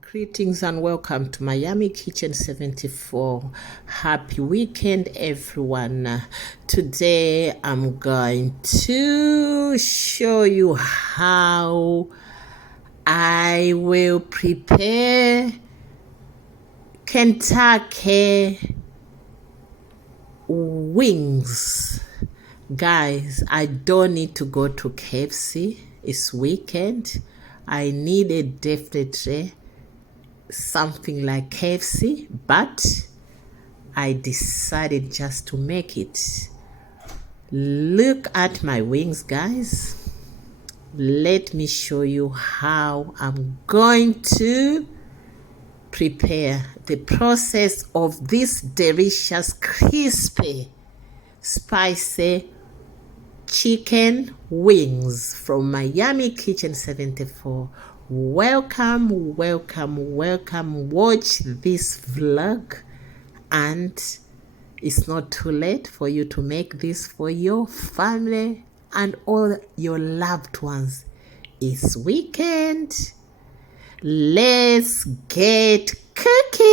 Greetings and welcome to Miami Kitchen 74. Happy weekend, everyone. Today I'm going to show you how I will prepare Kentucky wings. Guys, I don't need to go to KFC. It's weekend. I needed definitely something like KFC, but I decided just to make it. Look at my wings, guys. Let me show you how I'm going to prepare the process of this delicious, crispy, spicy chicken wings from Miami Kitchen 74. Welcome, welcome, welcome. Watch this vlog, and it's not too late for you to make this for your family and all your loved ones. It's weekend. Let's get cooking.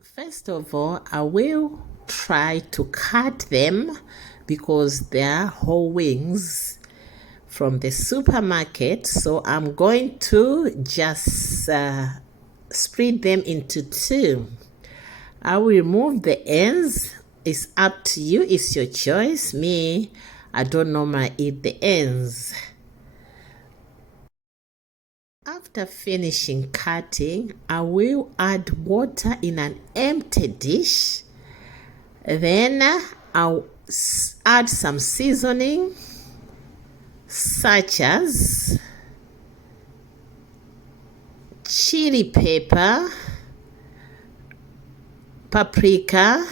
First of all, I will try to cut them because they are whole wings from the supermarket. So I'm going to just split them into two. I will remove the ends. It's up to you. It's your choice. Me, I don't normally eat the ends. After finishing cutting, I will add water in an empty dish. Then I'll add some seasoning such as chili pepper, paprika,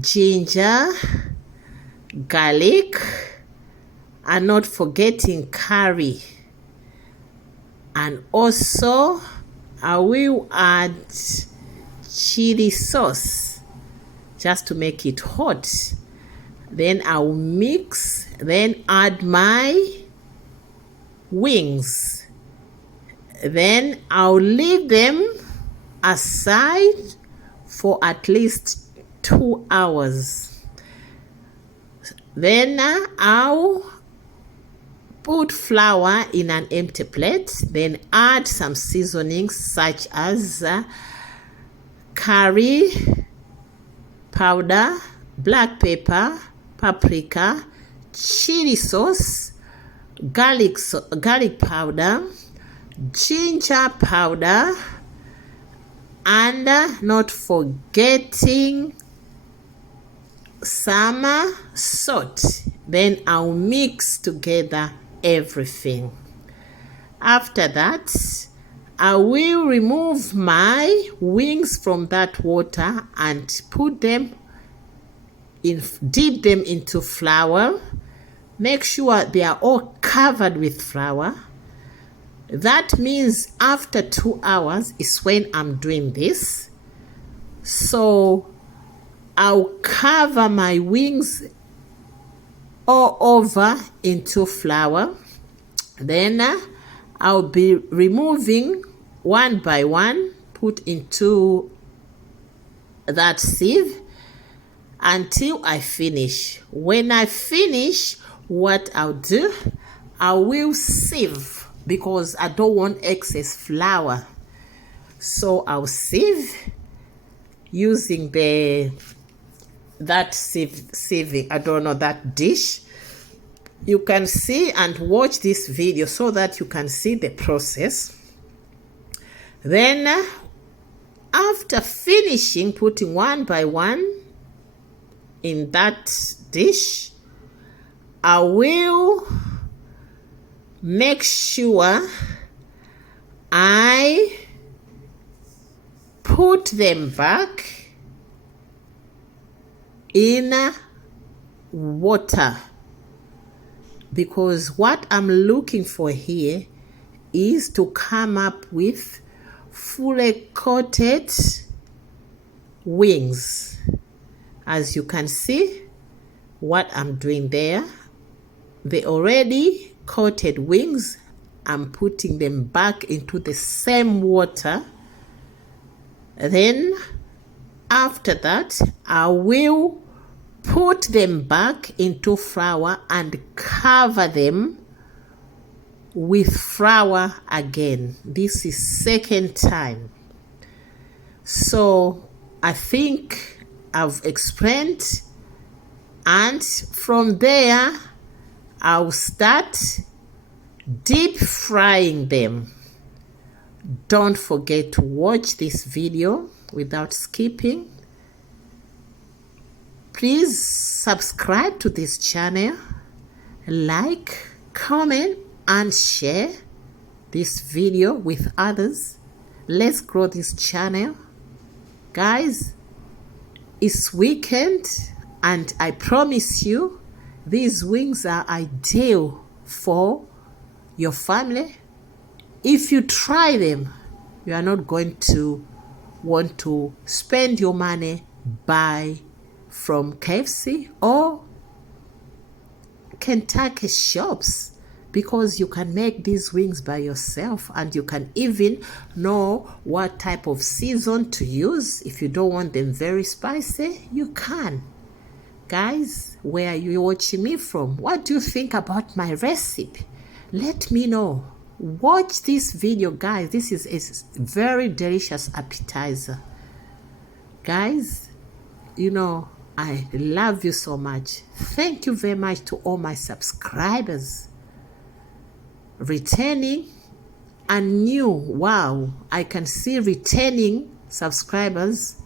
ginger, garlic, and not forgetting curry. And also I will add chili sauce just to make it hot. Then I'll mix, then add my wings. Then I'll leave them aside for at least 2 hours. Then I'll put flour in an empty plate, then add some seasonings such as curry powder, black pepper, paprika, chili sauce, garlic powder, ginger powder, and not forgetting some salt. Then I'll mix together everything. After that, I will remove my wings from that water and put them in, dip them into flour. Make sure they are all covered with flour. That means after 2 hours is when I'm doing this. So I'll cover my wings all over into flour. Then I'll be removing one by one, put into that sieve until I finish. When I finish, what I'll do, I will sieve because I don't want excess flour. So I'll sieve using that sieving, I don't know, that dish. You can see and watch this video so that you can see the process. Then after finishing putting one by one in that dish, I will make sure I put them back in water, because what I'm looking for here is to come up with fully coated wings. As you can see what I'm doing there, the already coated wings, I'm putting them back into the same water. Then after that, I will put them back into flour and cover them with flour again. This is second time. So I think I've explained, and from there I'll start deep frying them. Don't forget to watch this video without skipping. Please subscribe to this channel, like, comment, and share this video with others. Let's grow this channel. Guys, it's weekend, and I promise you these wings are ideal for your family. If you try them, you are not going to want to spend your money buy from KFC or Kentucky shops, because you can make these wings by yourself, and you can even know what type of season to use. If you don't want them very spicy, you can. Guys, where are you watching me from? What do you think about my recipe? Let me know. Watch this video, guys. This is a very delicious appetizer. Guys, you know, I love you so much. Thank you very much to all my subscribers, returning and new. Wow, I can see returning subscribers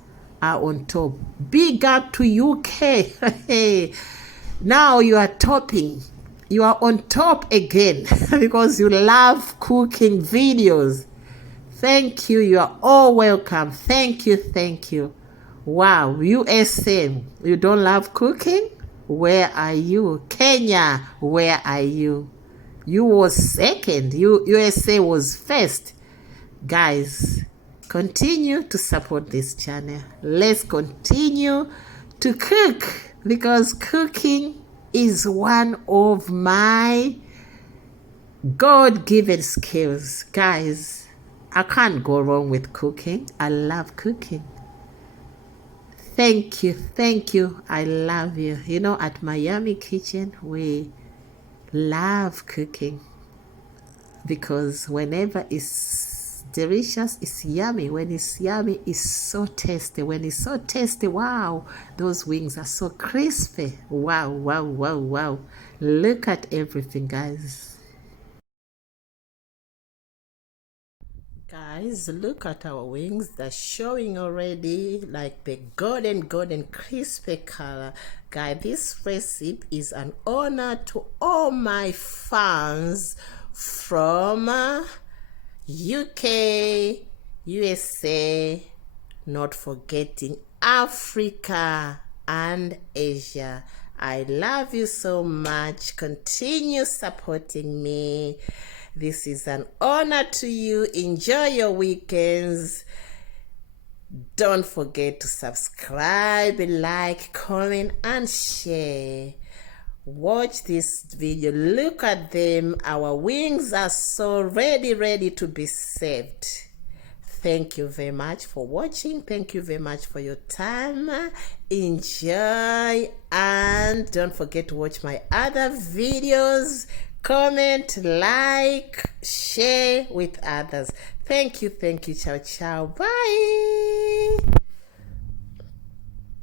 are on top. Big up to UK. Now you are topping. You are on top again because you love cooking videos. Thank you. You are all welcome. Thank you. Thank you. Wow, USA, you don't love cooking? Where are you? Kenya, where are you? You was second. USA was first. Guys, continue to support this channel. Let's continue to cook, because cooking is one of my God-given skills. Guys, I can't go wrong with cooking. I love cooking. Thank you. Thank you. I love you. You know, at Miami Kitchen, we love cooking, because whenever it's delicious, it's yummy. When it's yummy, it's so tasty. When it's so tasty, wow, those wings are so crispy. Wow, wow, wow, wow. Look at everything, guys. Guys, look at our wings. They're showing already like the golden crispy color. Guys, this recipe is an honor to all my fans from UK, USA, not forgetting Africa and Asia. I love you so much. Continue supporting me. This is an honor to you. Enjoy your weekends. Don't forget to subscribe, like, comment, and share. Watch this video. Look at them. Our wings are so ready to be served. Thank you very much for watching. Thank you very much for your time. Enjoy, and don't forget to watch my other videos. Comment, like, share with others. Thank you. Ciao, ciao. Bye.